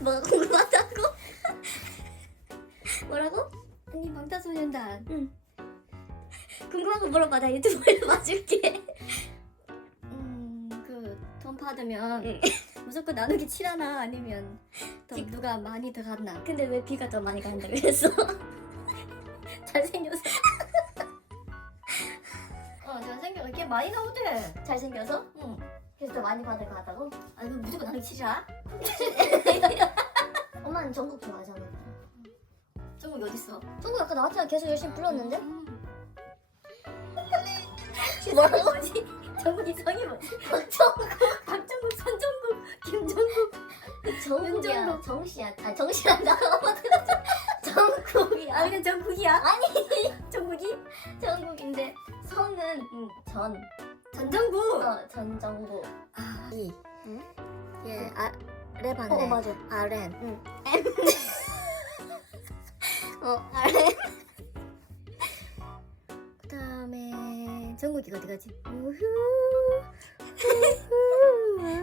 뭐가 궁금하다고? 뭐라고? 아니 방탄소년단 응. 궁금한 거 물어봐. 나 유튜브로 봐줄게. 음그 돈 받으면 응. 무조건 나누기 칠하나 아니면 더 지- 누가 많이 더 갔나 근데 왜 비가 더 많이 간다 그랬어? 잘생겨서 어 잘생겨 이렇게 많이 나오대 잘생겨서? 응 그래서 더 많이 받을 것 같다고? 아니 그럼 무조건 나누기 칠이야 엄마는 전국 좋아하잖아. 정국이 어딨어 전국 아까 나왔잖아. 계속 열심히 불렀는데? 음. 뭐라고? 뭐지 정국이 성이 뭐지 전국. 박정국 선정국 김정국 정국이야. 윤정국. 정시야. 아 정시란다. 정국이야. 아 그냥 정국이야 아니 정국이 정국인데 성은 응. 전. 전정국 어 전정국. 아 이. 응? 예. 아 랩한데. 어, 맞아. 아렌. 응. 어 아렌. 그다음에 정국이가 어디 가지 우후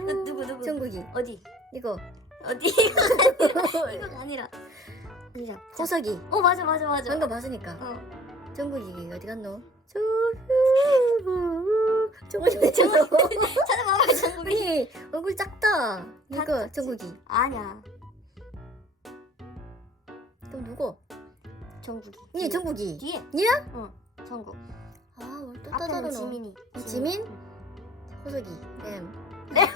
누- 누구 누구? 정국이 어디? 이거 어디? 이거가 아니라. 아니라. 호석이 어 맞아 맞아 맞아. 방금 봤으니까 어. 정국이 어디 갔노 정국이 정국이 찾아봐봐 정국이. 아니 얼굴 작다 이거 작지. 정국이 아니야. 그럼 누구 정국이. 니 정국이 뒤에. 니야 어. 정국. 앞에는 따다르노 지민이. 어, 지민? 호석이 램 램?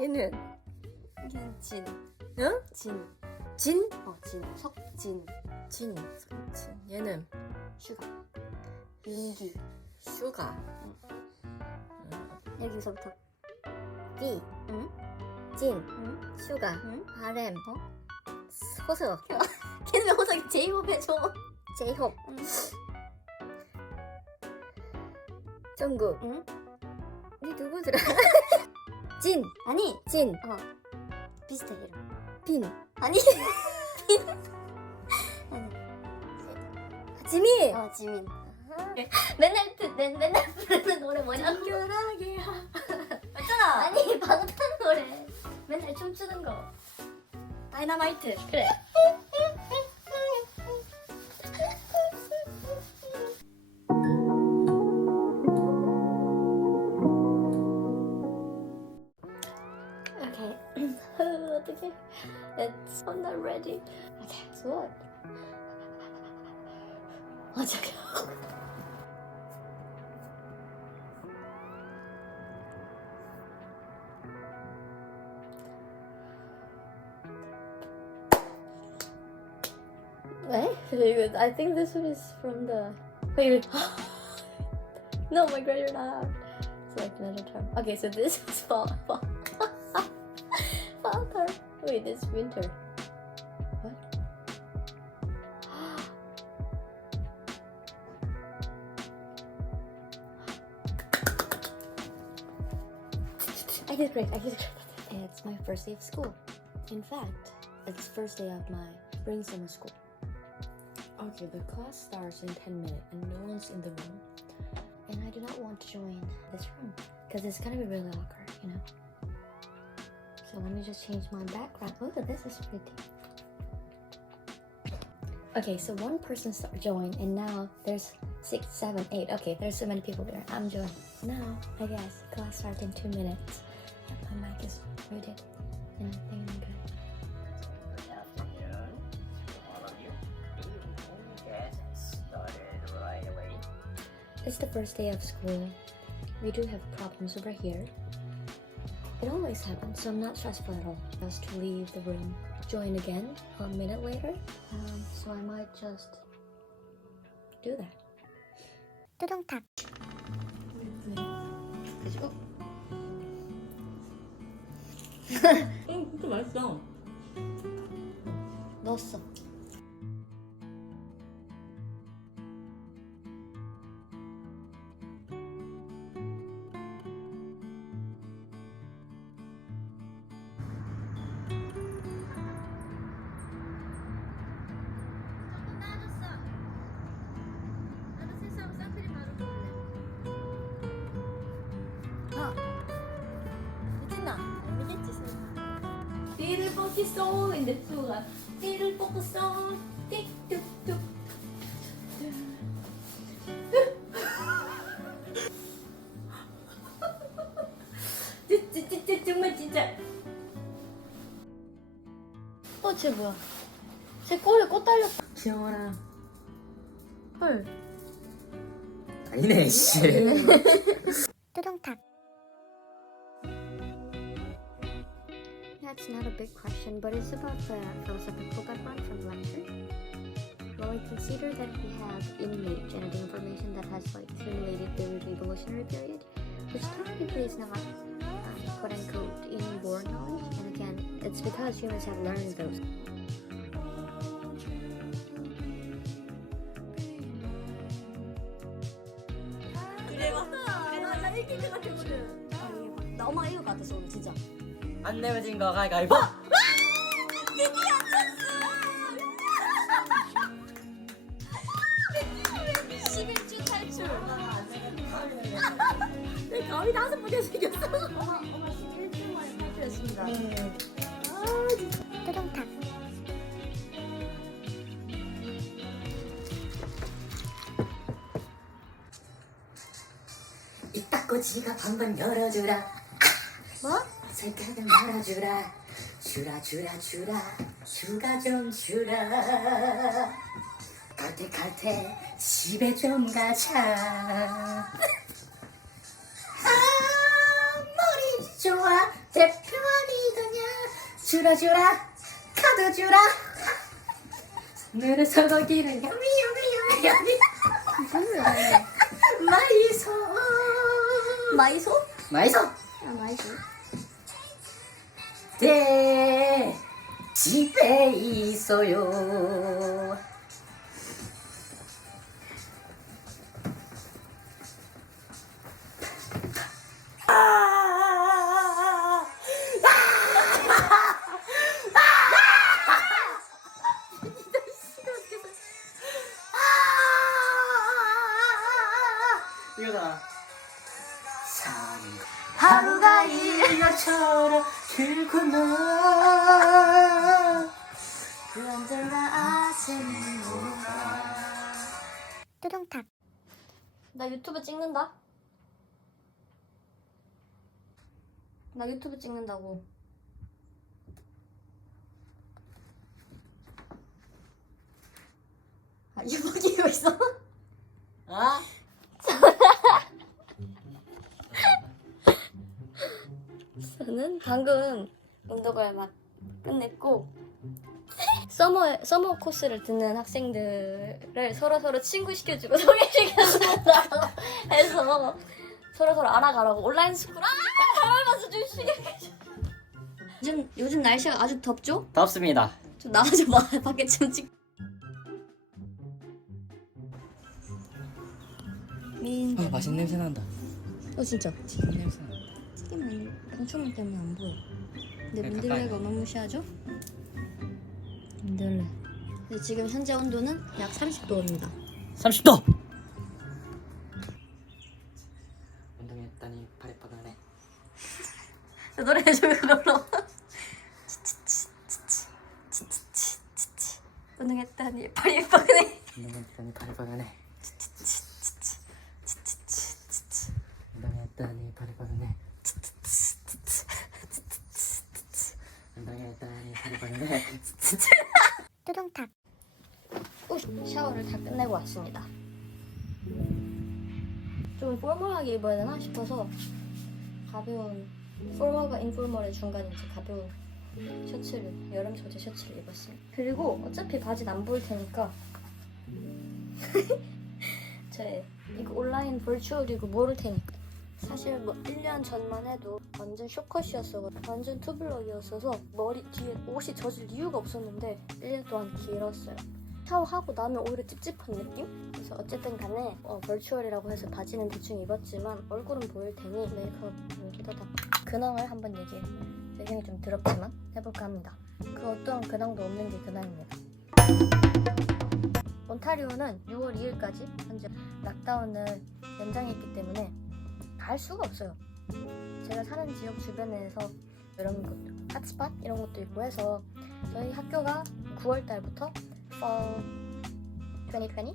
얘는 진. 응? 진. 진? 어 진. 석진. 진 진. 얘는 슈가. 윤기. 슈가 여기서부터. B 응? 진 응? 슈가 응? RM 어? 호석 걔는 왜 호석이 제이홉 해줘? 제이홉 응. 정국 응? 니 누구더라 진 아니. 진, 어. 비슷해 이름. 빈, 아니. 지민. 어 지민. 맨날 그 맨, 맨날 부르는 노래 뭐냐고. 결하게 맞잖아. 아니 방탄 노래. 맨날 춤추는 거. 다이너마이트. 그래. Okay. 어떡해. It's I'm not ready. Okay, so what? Alacak. Hey, very good. I think this one is from the. Wait, wait. no, my God, you're not. Select another term. Okay, so this is fall. Fall. fall term. Wait, this winter. I did great. I did great. It's my first day of school. In fact, it's first day of my spring summer school. Okay, the class starts in 10 minutes and no one's in the room. and I do not want to join this room because it's gonna be really awkward, you know. So let me just change my background. Look at this is pretty. Okay, so one person joined, and now there's six, seven, eight. Okay, there's so many people there. I'm joined now. I guess class starts in two minutes Yep, my mic is muted, and I think I'm good. Good afternoon to all of you. We will get started right away. It's the first day of school. We do have problems over here. It always happens, so I'm not stressful at all. Just to leave the room, join again a minute later. Um, so I might just do that. 뚜둥탁. 그죠? 응, 진짜 맛있어. 넣었어. Little funky soul in the floor. Little funky soul. Tick tock tock. 진짜 정말 진짜. 어, 쟤 뭐야? 쟤 꼬리 꽃 달렸다. 귀여워라. 헐. 아니네 씨 뚜둥탁. That's not a big question, but it's about the philosophical background from lecture. Well, we consider that we have innate genetic information that has like accumulated during the evolutionary period, which technically is not uh, quote unquote inborn knowledge. And again, it's because humans have learned those. 너 안 내면 진거 가위가위보 내 감이 다섯 번째 생겼어. 엄마 엄마 11분 만에 탈출했습니다. 뚜둥탁. 이따 지가 방방 열어주라 뭐? 살짝은 말아주라. 주라 주라 주라. 주가 좀 주라. 갈때 갈때 집에 좀 가자. 아 머리 좋아. 대표 아니더냐 주라 주라. 카드 주라. 눈을 서거기는 여미 여미 여미 여미 마이소. 마이소? 마이소. 아 마이소. 네, 집에 있어요. 아, 길구나 그 언제나 아세는 뚜둥탁. 나 유튜브 찍는다. 나 유튜브 찍는다고. 아, 이거 끼고 있어? 아? 저는 방금 운동을 막 끝냈고 서머 서머 코스를 듣는 학생들을 서로 서로 친구 시켜주고 소개시켜준다고 해서 서로 서로 알아가라고 온라인 스쿨 아 알아봐서 좀 쉬게. 요즘 요즘 날씨가 아주 덥죠? 덥습니다. 좀 나가지 마 밖에 좀 찍. 민. 아, 맛있는 냄새 난다. 어 진짜. 튀김 냄새 난다. 튀김은 방충망 때문에 안 보여. 근데 네, 민들레가 어마무시하죠? 민들레. 근데 지금 현재 온도는 약 30도입니다. 30도. 운동했더니 발이 뻐근해. 노래 해줘 그걸로. 운동했더니 발이 예쁘네. 운동했더니 발이 뻐근해. 운동했더니 발이 뻐근해. 뚜둥탁. 오, 샤워를 다 끝내고 왔습니다. 좀 포멀하게 입어야 되나 싶어서 가벼운 포멀과 인포멀의 중간인 제 가벼운 셔츠를 여름 소재 셔츠를 입었습니다. 그리고 어차피 바지는 안 보일 테니까 제 이거 온라인 볼추얼이고 모를 테니까 사실 뭐 1년 전만 해도 완전 쇼컷이었어 완전 투블럭이었어서 머리 뒤에 옷이 젖을 이유가 없었는데 1년 동안 길었어요. 샤워하고 나면 오히려 찝찝한 느낌? 그래서 어쨌든 간에 어, 벌추얼이라고 해서 바지는 대충 입었지만 얼굴은 보일 테니 메이크업 여기다 다 근황을 한번 얘기해. 배경이 좀 더럽지만 해볼까 합니다. 그 어떤 근황도 없는 게 근황입니다. 온타리오는 6월 2일까지 현재 락다운을 연장했기 때문에 갈 수가 없어요 제가 사는 지역 주변에서 이런 것도 핫스팟 이런 것도 있고 해서 저희 학교가 9월 달부터 fall 2020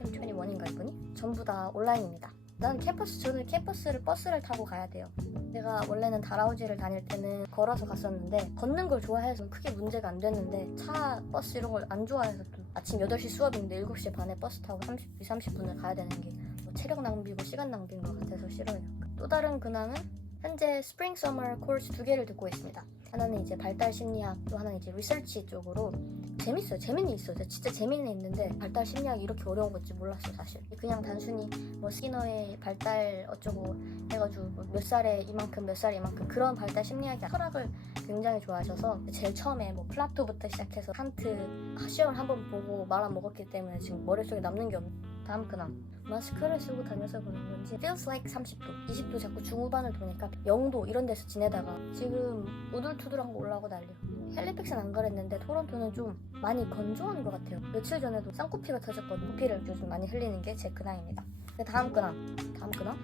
2021인가 이분이 전부 다 온라인입니다. 난 캠퍼스 저는 캠퍼스를 버스를 타고 가야 돼요. 내가 원래는 다라우지를 다닐 때는 걸어서 갔었는데 걷는 걸 좋아해서 크게 문제가 안 됐는데 차 버스 이런 걸 안 좋아해서 또 아침 8시 수업인데 7시 반에 버스 타고 30, 30분을 가야 되는 게뭐 체력 낭비고 시간 낭비인 것 같아서 싫어요. 또 다른 근황은 현재 스프링 서머 코र्스 두 개를 듣고 있습니다. 하나는 이제 발달 심리학, 또 하나는 이제 리서치 쪽으로 재밌어요. 재미는 있어요. 진짜 재미는 있는데 발달 심리학이 이렇게 어려운 건지 몰랐어 사실. 그냥 단순히 뭐 스키너의 발달 어쩌고 해가지고 뭐몇 살에 이만큼 몇 살에 이만큼 그런 발달 심리학이 철학을 굉장히 좋아하셔서 제일 처음에 뭐 플라토부터 시작해서 칸트 시험을 한번 보고 말아 먹었기 때문에 지금 머릿속에 남는 게 없는 다음 근황. 마스크를 쓰고 다녀서 그런 건지. Feels like 30도 20도 자꾸 중후반을 도니까 0도 이런 데서 지내다가 지금 우둘투둘한 거 올라오고 난리야. 헬리팩스는 안 그랬는데 토론토는 좀 많이 건조한 것 같아요. 며칠 전에도 쌍코피가 터졌거든요. 코피를 요즘 많이 흘리는 게 제 근황입니다. 그 다음 근황. 다음 근황?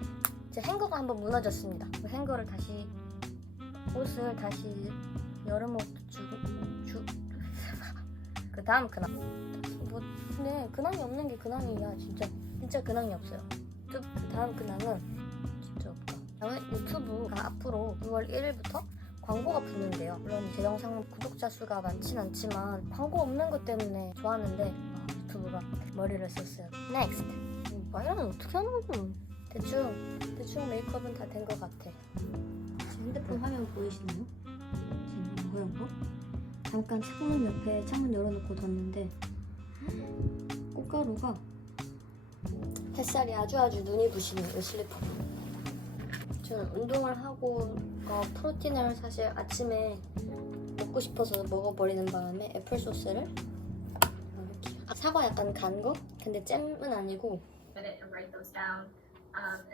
제 행거가 한번 무너졌습니다. 그 행거를 다시 옷을 다시 여름 옷 주고 주 그 다음 근황. 뭐 근데 근황이 없는 게 근황이야 진짜. 진짜 근황이 없어요. 또그 다음 근황은 진짜 없다. 다음은 유튜브가 앞으로 6월 1일부터 광고가 붙는데요. 물론 제 영상 구독자 수가 많진 않지만 광고 없는 것 때문에 좋았는데 아, 유튜브가 머리를 썼어요. Next. 음, 마이라는 어떻게 하는 거지? 대충 대충 메이크업은 다 된 것 같아. 제 핸드폰 화면 보이시나요? 지금 거? 잠깐 창문 옆에 창문 열어놓고 뒀는데 꽃가루가 햇살이 아주 아주 눈이 부시는 이 슬리퍼 저는 운동을 하고 어, 프로틴을 사실 아침에 먹고 싶어서 먹어버리는 바람에 애플 소스를 아, 사과 약간 간 거? 근데 잼은 아니고 um.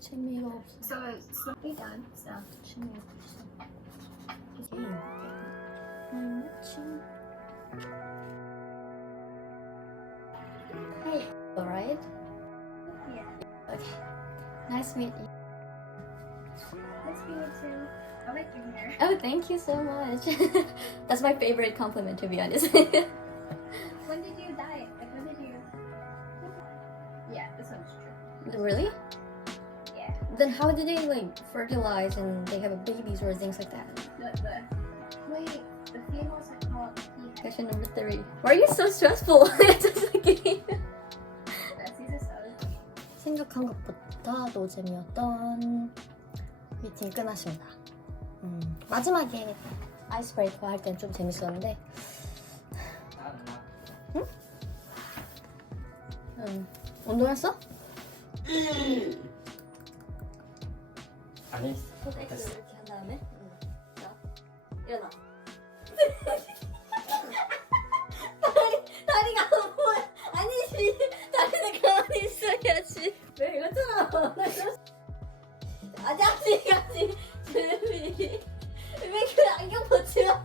재미가 없어 So it's not be done. So 재미가 없어 I'm watching. Hey, alright? Yeah. Okay. Nice meet you. Nice meet you too. I like your hair. Oh, thank you so much. That's my favorite compliment, to be honest. when did you die? when did you? Yeah, this one's true. Really? Yeah. Then how do they like fertilize and they have babies or things like that? Question number three. Why are you so stressful? Just kidding. 생각한 것보다 더 재미었던 미팅 끝났습니다. 음, 마지막에 아이스 브레이커 할땐좀 재밌었는데 음, 운동했어? 아니 손 X 이렇게 한 다음에 자 일어나 왜 이거잖아 아직 아직 아직 조용히 왜그 안경 벗지 마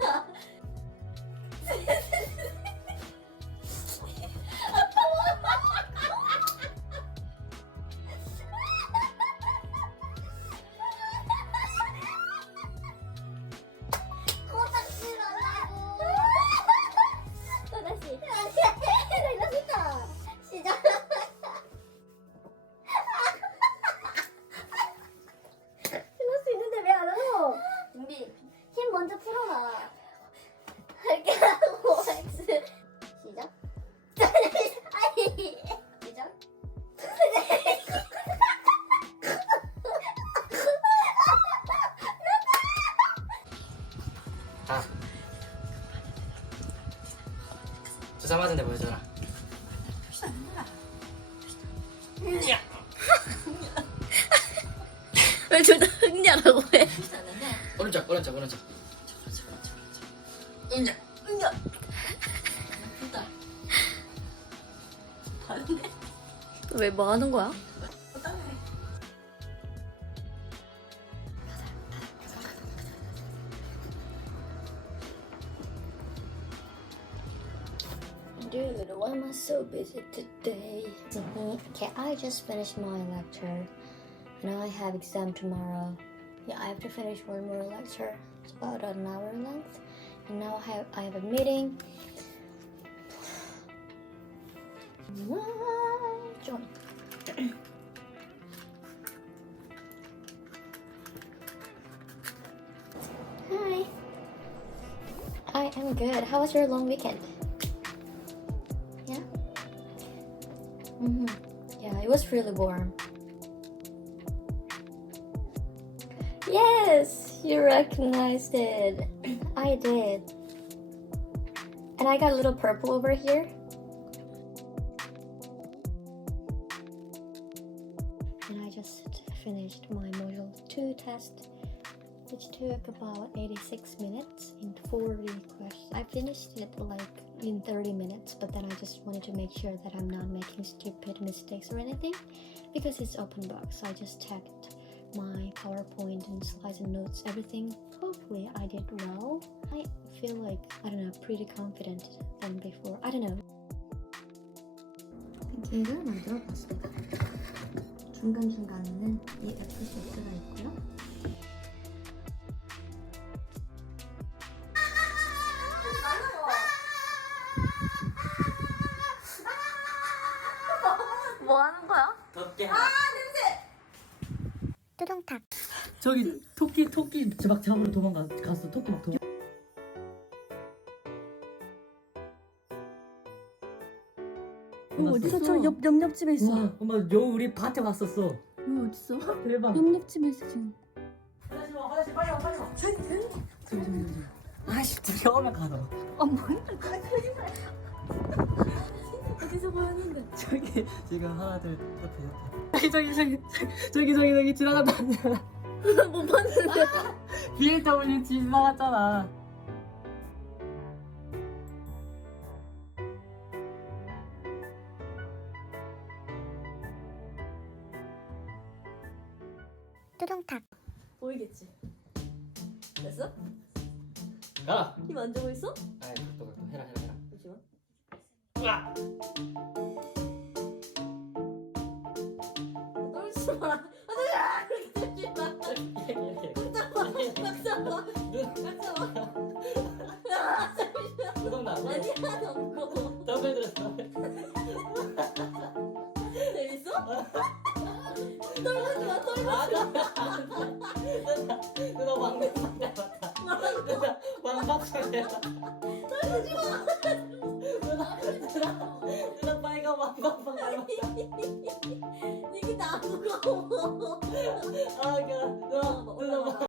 풀어라. 할게 하고 X 왜 뭐 하는 거야? Do a little why am I so busy today? Okay, I just finished my lecture. And I have exam tomorrow. Yeah, I have to finish one more lecture. It's about an hour length. And now I have I have a meeting. Hi. I am good. How was your long weekend? Yeah? Mm-hmm. Yeah, it was really warm. Yes, you recognized it. I did. And I got a little purple over here. 2 test, which took about 86 minutes in 40 questions. I finished it like in 30 minutes, but then I just wanted to make sure that I'm not making stupid mistakes or anything because it's open book. So I just checked my PowerPoint and slides and notes, everything. Hopefully, I did well. I feel like, I don't know, pretty confident than before. I don't know. 팬케이크를 만들어 봤습니다. 중간중간에는 이 애플 소스가 있고요. 뭐 하는 거야? 덥게 뚜둥탁. 저기 토끼 토끼 막 잡으러 도망갔어 토끼 막 도망 어, 어디서 저 옆, 옆 옆집에 있어. 와 엄마 여 우리 밭에 왔었어 어, 어딨어? 대박 옆 옆집에 있어 지금. 화장실 와 화장실 빨리 와 빨리 와 저기 저기 아씨 들어오면 가너 어 뭐야? 저기 지금 하나 둘 옆에 옆에 저기 저기 저기 저기 저기 저기 지나간다 못 봤는데. BMW 지나갔잖아 뚜둥탁. 보이겠지. 됐어? 가라 힘안 주고 있어? 떨지